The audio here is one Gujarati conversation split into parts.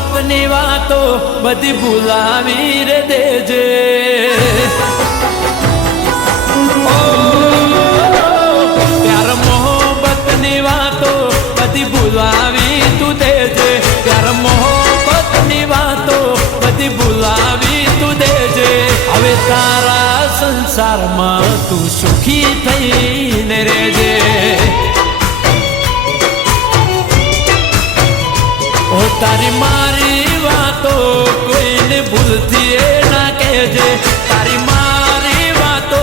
મોહબ્બતની વાતો બધી ભૂલાવી રે દેજે. પ્યાર મોહબ્બતની વાતો બધી ભૂલાવી તું દેજે. પ્યાર મોહબ્બતની વાતો બધી ભૂલાવી તું દેજે. હવે તારા સંસારમાં તું સુખી થઈને રહેજે. ઓ તારી મારી વાતો કોઈને ભૂલથી એ ના કહેજે. તારી મારી વાતો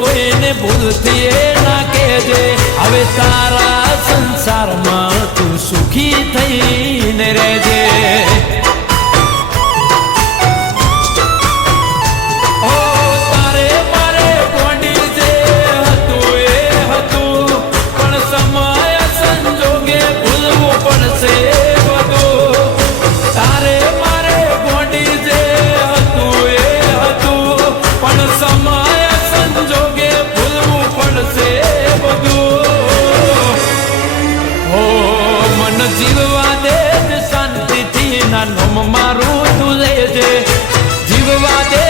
કોઈને ભૂલથી એ ના કહેજે. હવે તારા સંસારમાં તું સુખી થઈને રહેજે. જીવવા દે શાંતિથી ના નોમ મારું તું લેજે. જીવવા દે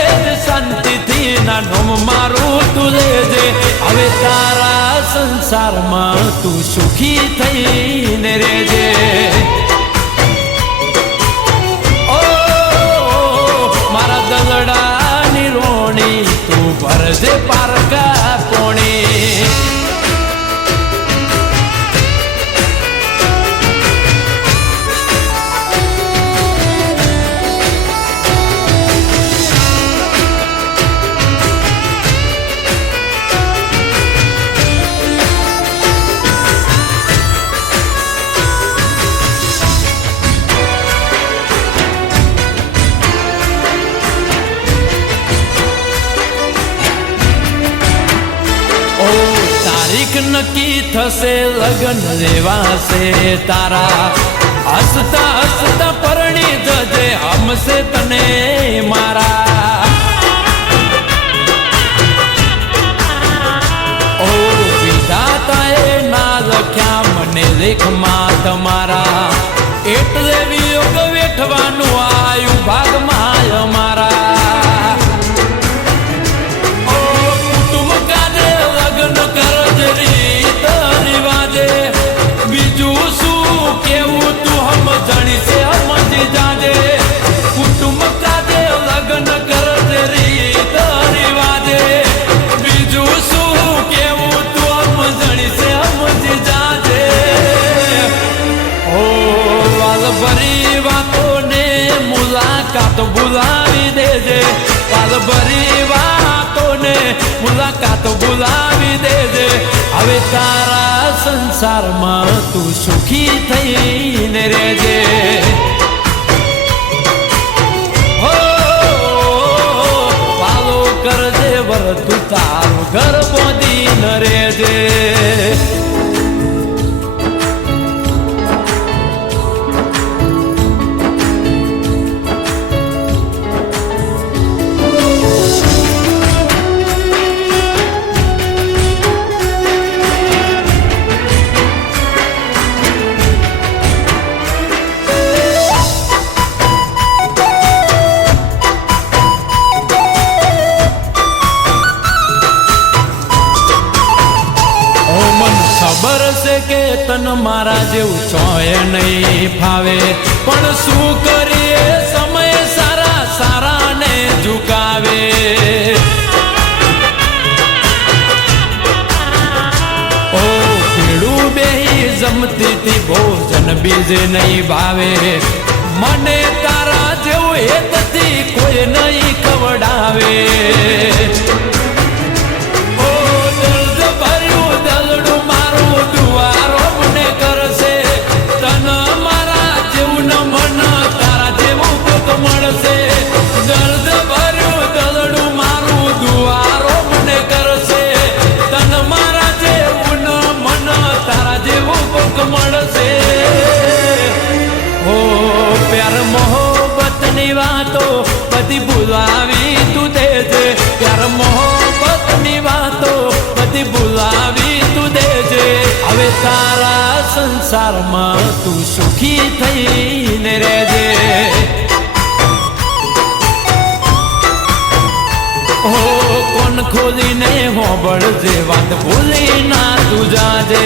શાંતિથી ના નોમ મારું તું લેજે. હવે તારા સંસારમાં તું સુખી થઈને રહેજે. ઓ મારા દલડાની રોણી તું ભરજે પારકા પોણી. નક્કી થશે લગન લેવાશે તારા. હસતા હસતા પરણી જજે હમશે તને મારા. ઓ વિધાતાએ ના લખ્યા મને લેખમાં તમારા. એટલે વિયોગ વેઠવાનું આયુ ભાગમાં અમારા. કુટુંબ કાજે લગ્ન કરજે રીત રિવાજે. બીજું શું કેવું તું સમજણી છે સમજી જાજે. ઓ વાલ ભરી વાતોને મુલાકાત ભૂલાવી દેજે. વાલ ભરી વાતોને મુલાકાત ભૂલાવી દેજે. હવે તારા સંસારમાં તું સુખી થઈને રહેજે. કરજે તું તારું ઘર બોધી ન રહેજે. ખબર છે કે તન મારા જેવું ચોય નહીં ફાવે. પણ શું કરીએ સમય સારા સારાને ઝુકાવે. ઓ પીડું બેહી જમતી તી ભોજન બીજે નહીં ભાવે. મને તારા જેવું હેતથી કોઈ નહીં ખવડાવે. મોહબ્બતની વાતો બધી ભૂલાવી તું દેજે. પ્યાર મોહબ્બતની વાતો બધી ભૂલાવી તું દેજે. હવે તારા સંસારમાં તું સુખી થઈને રહેજે. ઓ કોણ ખોલીને હોબળજે વાત ભૂલી ના તું જાજે